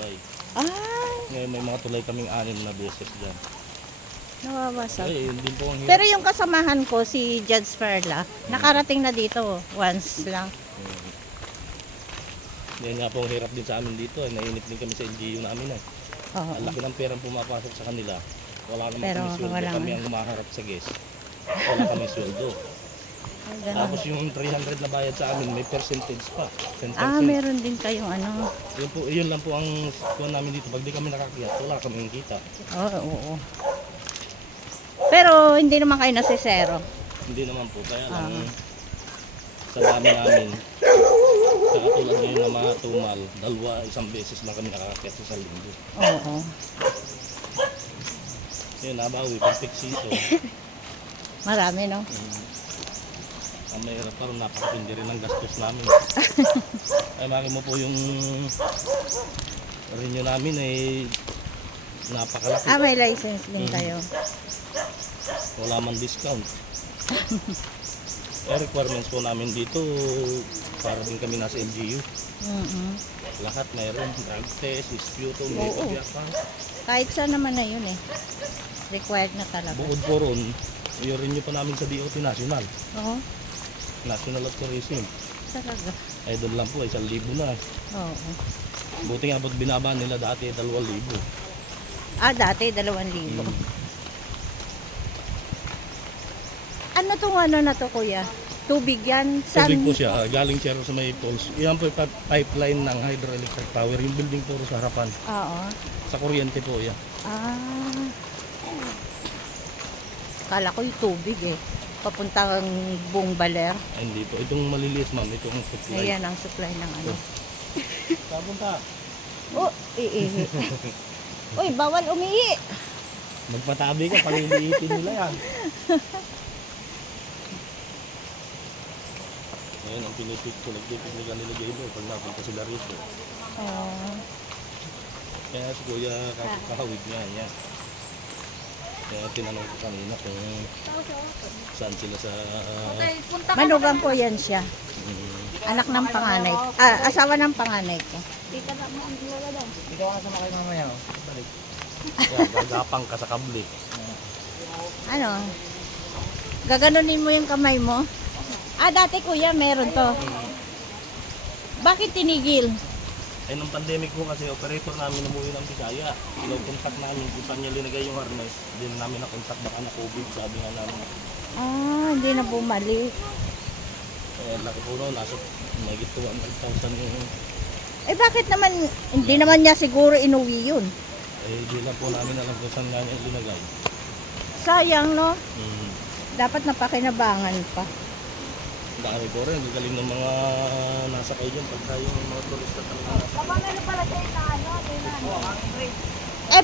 tulay. Ay, Ngayon may mga tulay kaming 6 na beses dyan. nawawasak. Yun din po ang hirap. Pero yung kasamahan ko, si Judge Perla, nakarating na dito once lang. Yan nga po ang hirap din sa amin dito. Nainip din kami sa LGU namin. Oo. Ang laki ng perang pumapasok sa kanila. Wala naman Pero kami sweldo. walang Kami ang humaharap sa guest. Wala kami sweldo. Ay, ganun. Tapos yung 300 na bayad sa amin, may percentage pa. 10%. Meron din kayong ano. Yun lang po ang kuha namin dito. Pag di kami nakakiyat, wala kami kita. Oo. Pero hindi naman kayo nasisero. Hindi naman po. Kaya lang sa dami namin, sa katulad ngayon na mga tumal, isang beses lang kami nakakiyat sa linggo. Oo. Yun, nabawi, pag piksito. Marami, no? Ang mahirap pa rin, napakapindi rin ang gastos namin. Ay, maki mo po yung renew namin ay napakalaki. May license din kayo. Wala man discount. Requirements po namin dito, para din kami nasa LGU. Lahat mayroon, drug test, sputum, may Oo. pagyakan. Kahit saan naman na yun eh. Required na talaga. Bukod po ron, yung renew pa namin sa DOT National. Oo. National of Tourism. Talaga. Ay doon lang po, 1,000 na. Oo. Buti nga ba't binaba nila dati 2,000. Dati 2,000. Ano tong ano na to, kuya? Tubig yan? Tubig po siya, galing siya sa may poles. Yan po yung pipeline ng hydroelectric power, yung building po sa harapan. Oo. Sa kuryente po yan. Kala ko yung tubig eh. Papuntang buong baler. Ay, hindi po. Itong maliliit ma'am, itong supply. Ayan ang supply ng ano. Papunta. Oh, iihi. Uy, bawal umihi. Magpatabi ka, paliliitin nila yan. Ayan ang pinipicture, nagpipig nila nilagay mo pag napunta sila rito. Kaya si Kuya kahawig niya, yan. Kaya tinanong ko kanina kung saan sila sa... Manugang ko yan siya. Anak ng panganay. Asawa ng panganay ko. Dito na mo ang lalabas. Ikaw ang kasama kayo mamaya. Balik. Yan, gagapang ka sa kablik. Ano? Gaganunin mo yung kamay mo? Dati kuya, meron to. Bakit tinigil? Ay, nung pandemic po kasi, operator namin umuwi ng Bisaya. Contact namin kung saan niya linagay yung harness. Hindi na namin na-contact baka na COVID, sabi nga namin. Hindi na bumalik. Laki po noon, nasa may 200,000 yung... Bakit naman, hindi naman niya siguro inuwi yun? Hindi na po namin alam kung saan nga niya linagay. Sayang, no? Dapat napakinabangan pa. Dami po rin, galing ng mga nasa kayo dyan pagka yung mga turista talaga nasa. Kamang pala tayo na ano,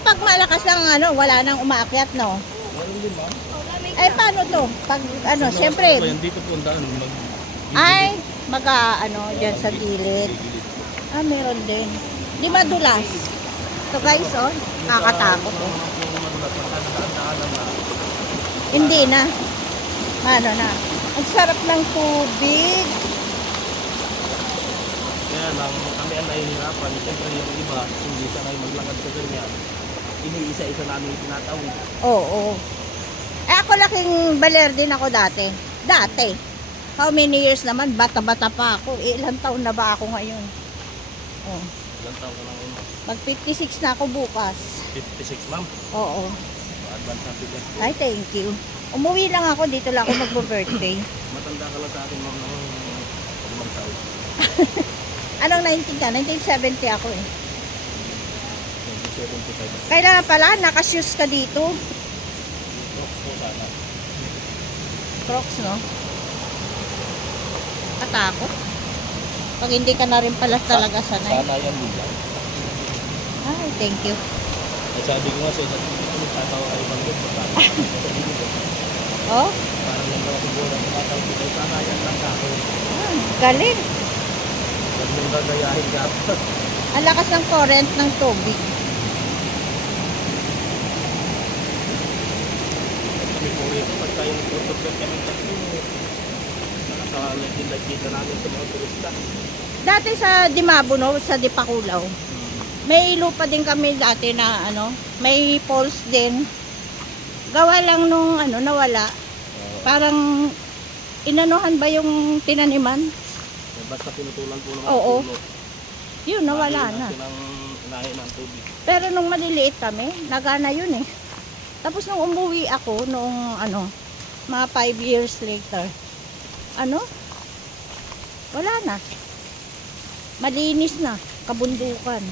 Pag malakas lang wala nang umaakyat, no? Meron din ma'am. Paano to? Pag siyempre, Dito po ang daan, dyan sa gilid. Meron din. Di madulas. So guys, nakakatakot. Hindi na. Ano na. Ang sarap ng tubig. Kaya lang, kami ang nahihirapan. Siyempre yung iba, hindi sanay maglakad sa ganyan. Iniisa-isa namin itinatawid. Oo. Ako laking baler din ako dati. Dati. How many years naman? Bata-bata pa ako. Ilang taon na ba ako ngayon? Ilang taon ka lang yun? Mag 56 na ako bukas. 56 ma'am. Oo. Advance happy birthday. Ay, thank you. Umuwi lang ako. Dito lang ako magbo-birthday. Matanda ka lang sa akin ma'am ng 5 taon. Anong 19 ka? 1970 ako eh. 75. Kailangan pala, nakashoes ka dito. Crocs po sana. Crocs, no? Katakot. Pag hindi ka na rin pala talaga sanay. Sana yan din lang. Ay, thank you. Ay sabi ko nga sa isa, tatawa kayo pang doon. Oh? Parang yung mga siguro na tumatawag ko, sana yan lang ako. Galing. Huwag mong gagayahin ka. Ang lakas ng current ng tubig. Kami po rin, pagka yung tutugan kami tatlo, nakasalit din kita namin sa mga turista. Dati sa Dimabo, no? Sa Dipakulaw. May lupa din kami dati na ano, may poles din. Gawa lang nung ano, nawala. Parang inanuhan ba yung tinaniman? Basta pinutulan po ng mga Oo. puno. Yun, nawala Lagi na. silang inahin ng tubig. Pero nung maliliit kami, nagana yun eh. Tapos nung umuwi ako, noong ano, mga 5 years later, ano? Wala na. Malinis na, kabundukan.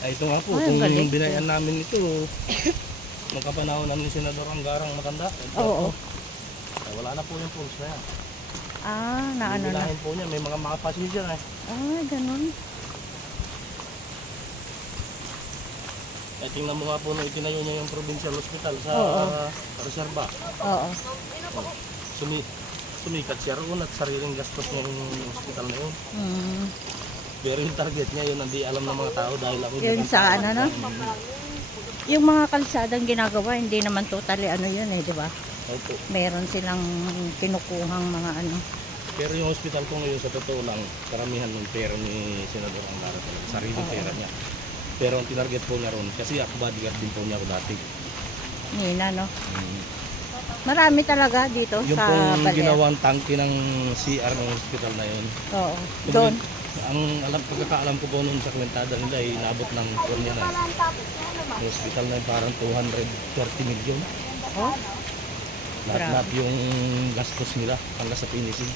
Ay, ito nga po, Ay, ang kung galing. binayan namin ito, nung kapanahon namin ni Senador Anggarang matanda, Oo. ay, wala na po yung pulse na yan. Ah, na ano na. Bibilahin po niya, may mga makapasin dyan eh. Ah, ganun. Ay, tingnan mo nga po nung itinayo niya yung provincial hospital sa Oo. Reserva. Oo. Sumikat siya roon at sariling gastos niya yung hospital na yun. Mm. Pero yung target niya yun, hindi alam ng mga tao dahil ako Yun sa ano, no? Yung mga kalsadang ginagawa, hindi naman totally ano yun eh, di ba? Opo. Meron silang kinukuhang mga ano. Pero yung hospital ko ngayon, sa totoo lang, karamihan ng pera ni Senador Angara talaga, sariling Oo. pera niya. Pero ang tinarget po niya ron, kasi ako bodyguard din po niya ako dati. Nina, no? Marami talaga dito Yung sa pong Baler. ginawang tangke ng CR ng hospital na yun. Oo. Doon. Ang pagkakaalam ko po noon sa kwentada nila ay inabot ng Korea na. Yung hospital na yun parang 230 million. Oh. Lahat-lahat yung gastos nila hanggang sa finishing.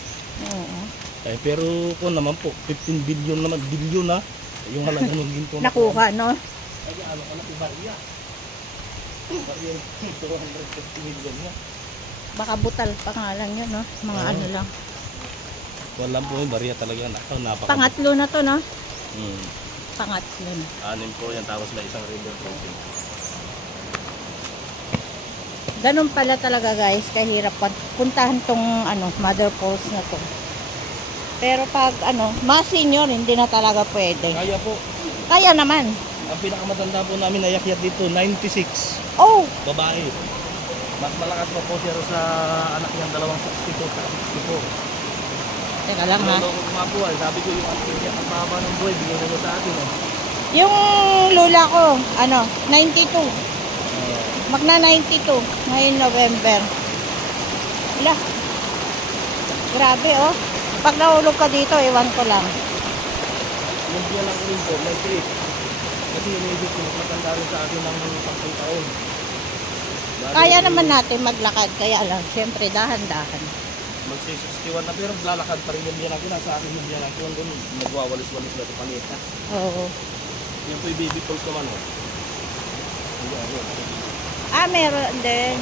Oo. Eh, pero kung naman po, 15 billion naman, billion na. Yung halaga ng ginto. Nakuha, no? Ay, ano ka na, Barya. Barya, 250 million nga. Baka butal pangalan yun, no? Mga Oo. ano lang. Wala po yung barya talaga. Napaka. Pangatlo na to, no? Hmm. Pangatlo na. 6 po yan, tapos may isang river crossing. Ganun pala talaga, guys. Kahirap puntahan tong ano, mother falls na to. Pero pag ano, mas senior, hindi na talaga pwede. Kaya po, Kaya naman. ang pinakamatanda po namin na yakyat dito, 96. Oh! Babae. Mas malakas pa po siya sa anak niyang dalawang 62 at 64. Teka lang, ha? Naloko ko nga po ay, sabi ko yung ang baba ng buhay, bigyan nyo sa akin eh. Yung lula ko, ano, 92. Magna 92 ngayon November. Wala. Grabe, oh. Pag nahulog ka dito, ewan ko lang. Yung biya lang ko rin po, 98. Kasi yung medyo ko, matanda rin sa akin ng 10 taon. Dahil Kaya naman natin maglakad, kaya lang, syempre, dahan-dahan. Magsi-61 na pero lalakad pa rin yung biya natin. Nasa akin yung biya natin. Doon, nagwawalis-walis na sa palita. Oo. Yung po yung baby pulse naman, oh. Yan. Ah, meron din.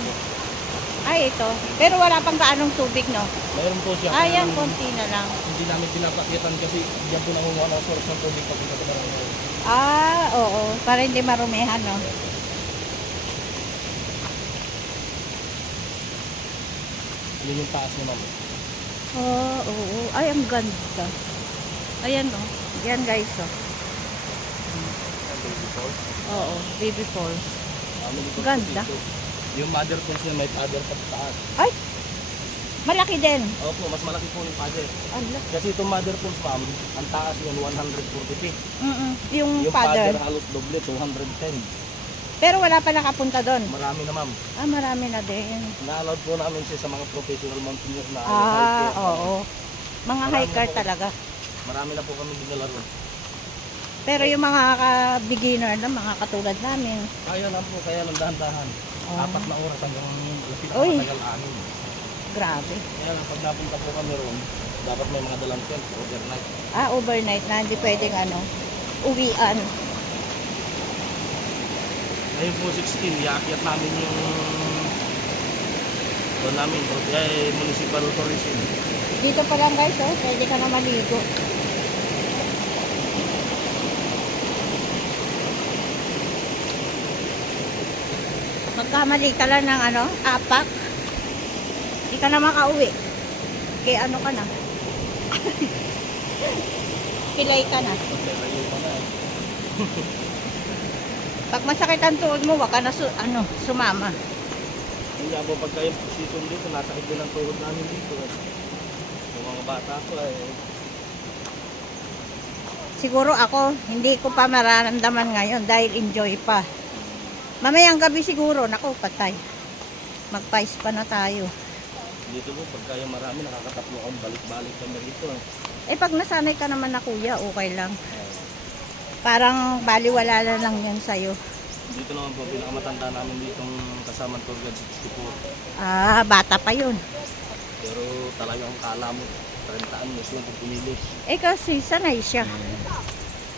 Ay, ito. Pero wala pang kaanong tubig, no? Mayroon po siya. Ah, yan, Kaya konti na lang. Hindi namin pinapakitan kasi diyan po nangunguha ng source ng tubig pag ito na lang. Ah, oo. Para hindi marumihan, no? Yun yung taas naman. Oo, oo. Ay, ang ganda. Ayan, oh. Yan, guys, oh. Baby pulse. Oo, baby falls. Family pulse Ganda. dito. Yung mother pulse niya may father pa sa taas. Ay! Malaki din. Opo, mas malaki po yung father. Ala. Kasi itong mother pulse, ma'am, ang taas yun 140 feet. Yung Yung father. father halos doble, 210. Pero wala pa nakapunta doon. Marami na, ma'am. Ah, marami na din. Na-allowed po namin siya sa mga professional mountaineers na Ah, hiker. oo. Mga Marami hiker na po. talaga. Marami na po kami dinala ron. Pero yung mga beginner na, mga katulad namin. Kaya lang po, kaya lang dahan-dahan. Oh. 4 na oras hanggang lapit na Uy. matagal amin. Grabe. Kaya lang pag napunta po kami ron, dapat may mga dalang tent overnight. Ah, overnight na. Hindi pwedeng ano, uwian. Ngayon po 16, iakyat namin yung doon namin, municipal tourism. Dito pa lang, guys, oh. Pwede ka na maligo. Magkamali ka lang ng ano, apak. Hindi ka na makauwi. Kaya ano ka na. Pilay ka na. Magkakayo pa na eh. Pag masakit ang tuhod mo, wag ka na sumama. Yung nga po pagka yung season dito, nasakit din ang tuhod namin dito. Yung mga bata ko Siguro ako, hindi ko pa mararamdaman ngayon dahil enjoy pa. Mamayang gabi siguro, naku, patay. Magpais pa na tayo. Dito po, pagka yung marami, nakakatatlo akong balik-balik kami rito. Eh pag nasanay ka naman na kuya, okay lang. Parang baliwala na lang yan sa'yo. Dito naman po, pinakamatanda namin ditong kasamang tour guide 64. Ah, bata pa yun. Pero talagang kala mo, 30 anos lang kung pumilis. Eh kasi sanay siya.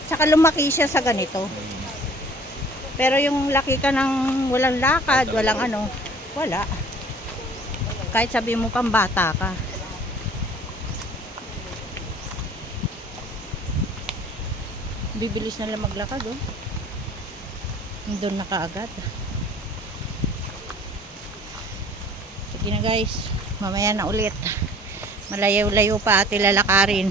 Saka lumaki siya sa ganito. Pero yung laki ka ng walang lakad, walang ano, wala. Kahit sabi mo pang bata ka. Bibilis na lang maglakad, oh. Doon na kaagad. Sige na guys, mamaya na ulit. Malayo-layo pa ati lalakarin.